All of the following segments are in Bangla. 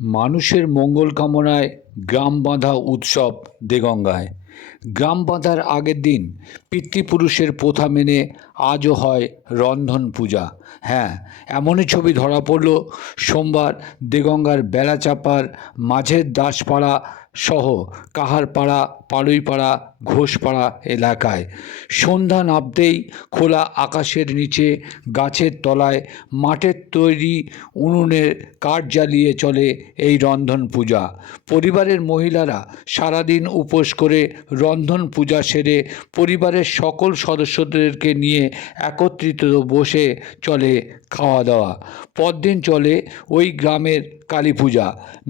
মানুষের মঙ্গল কামনায় গ্রাম বাঁধা উৎসব দেগঙ্গায়। গ্রাম বাঁধার আগের দিন পিতৃপুরুষের প্রথা মেনে আজও হয় রন্ধন পূজা। হ্যাঁ, এমনই ছবি ধরা পড়ল সোমবার দেগঙ্গার বেড়াচাপার মাঝের দাসপাড়া সহ কাহারপাড়া, পালুইপাড়া, ঘোষপাড়া এলাকায়। সন্ধ্যা নামতেই খোলা আকাশের নিচে গাছের তলায় মাটির তৈরি উনুনের কাঠ জ্বালিয়ে চলে এই রন্ধন পূজা। পরিবারের মহিলারা সারাদিন উপোস করে রন্ধন পূজা সেরে পরিবারের সকল সদস্যদেরকে নিয়ে একত্রিত বসে চলে খাওয়া দাওয়া। পরদিন চলে ওই গ্রামের কালী পূজা।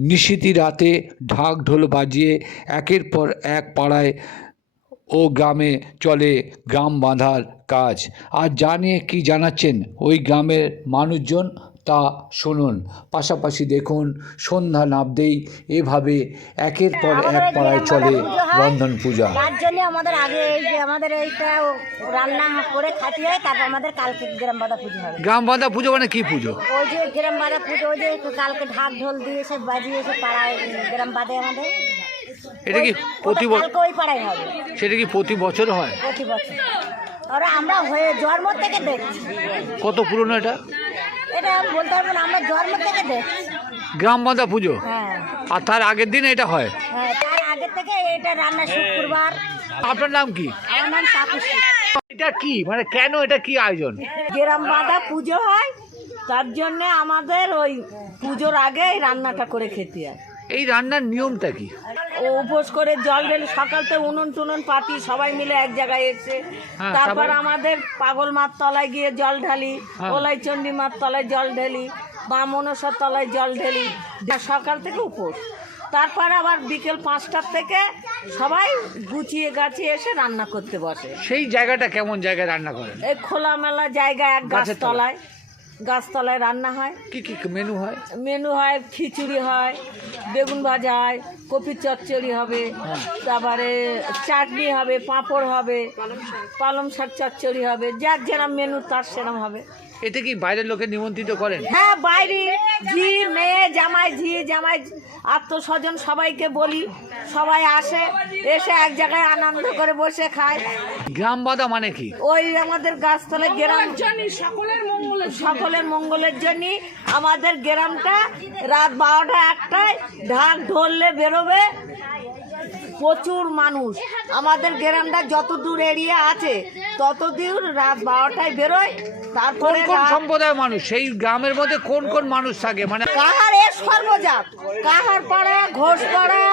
নিশিতি রাতে ঢাক ঢোল বাজিয়ে একের পর এক পাড়ায় ও গ্রামে চলে গ্রাম বাঁধার কাজ। আর যা নিয়ে কী জানাচ্ছেন ওই গ্রামের মানুষজন তা শুনুন। পাশাপাশি দেখুন সন্ধ্যা নামতেই এভাবে একের পর এক পাড়ায় চলে রন্ধন পূজা। তার জন্য আমাদের আগে এই যে আমাদের এইটা রান্না করে খাতি হয়, তারপর আমাদের কালকে গ্রাম বাঁধা পুজো হবে। গ্রাম বাঁধা পুজো মানে কি পুজো? ওই যে গ্রাম বাঁধা পুজো, ওই যে কালকে ঢাক ঢোল দিয়ে সব বাজিয়ে এসে পাড়ায় গ্রাম বাঁধে আমাদের। এটা কি প্রতি বছর? ওই পাড়ায় হবে। সেটা কি প্রতি বছর হয়? প্রতি বছর। আর আমরা হয়ে জন্ম থেকে দেখছি। কত পুরনো এটা? এটা বলতে পারবো না, আমরা জন্ম থেকে দেখছি গ্রাম বাঁধা পুজো। হ্যাঁ, আর তার আগের দিন এটা হয়? হ্যাঁ, তার আগে থেকে এটা রান্না শুক্রবার। আপনার নাম কি? আমার নাম তাপসী। এটা কি মানে কেন এটা কি আয়োজন? গ্রাম বাঁধা পুজো হয়, তার জন্য আমাদের ওই পুজোর আগে এই রান্নাটা করে খেতে হয়। এই রান্নার নিয়মটা কি? উপোস করে জল ঢেলে সকাল থেকে উনুন টুনুন পাতি সবাই মিলে এক জায়গায় এসে, তারপর আমাদের পাগল মার তলায় গিয়ে জল ঢালি, ওলাই চণ্ডী মার তলায় জল ঢেলি, মা মনসার তলায় জল ঢেলি। সকাল থেকে উপোস, তারপর আবার বিকেল 5টার থেকে সবাই গুছিয়ে গাছিয়ে এসে রান্না করতে বসে। সেই জায়গাটা কেমন জায়গায় রান্না করেন? এই খোলামেলা জায়গায় এক গাছতলায়, গাছতলায় রান্না হয়। কি কি মেনু হয়? মেনু হয় খিচুড়ি হয়, বেগুন ভাজা হয়, কপি চচ্চড়ি হবে, তারপরে চাটনি হবে, পাঁপড় হবে, পালং শাক চচ্চড়ি হবে। যার যেরম মেনু তার সেরম হবে। এতে কি বাইরের লোকে নিমন্ত্রিত করেন? হ্যাঁ, বাইরে ঝি মেয়ে জামাই, ঝি জামাই আত্মস্বজন সবাইকে বলি, সবাই আসে, এসে এক জায়গায় আনন্দ করে বসে খায়। গ্রাম বাঁধা মানে কি? ওই আমাদের গাছতলায় গ্রাম সকলের মঙ্গলের জন্য আমাদের গ্রামটা রাত 12টা 1টায় ঢাক ঢোললে বেরোবে প্রচুর মানুষ। আমাদের গ্রামটা যত দূর এরিয়া আছে তত দূর রাত 12টায় বেরোয়। তারপরে কোন সম্প্রদায়ের মানুষ সেই গ্রামের মধ্যে কোন কোন মানুষ থাকে? মানে কাহার এ সর্বজাত, কাহার পাড়া, ঘোষপাড়া,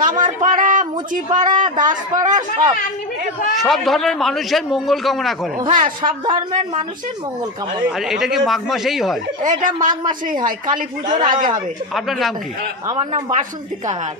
কামারপাড়া, মুচিপাড়া, দাসপাড়া, সব ধর্মের মানুষের মঙ্গল কামনা করে। হ্যাঁ, সব ধর্মের মানুষের মঙ্গল কামনা। আর এটা কি মাঘ মাসেই হয়? এটা মাঘ মাসেই হয়, কালী পুজোর আগে হবে। আপনার নাম কি? আমার নাম বাসন্তী কাহার।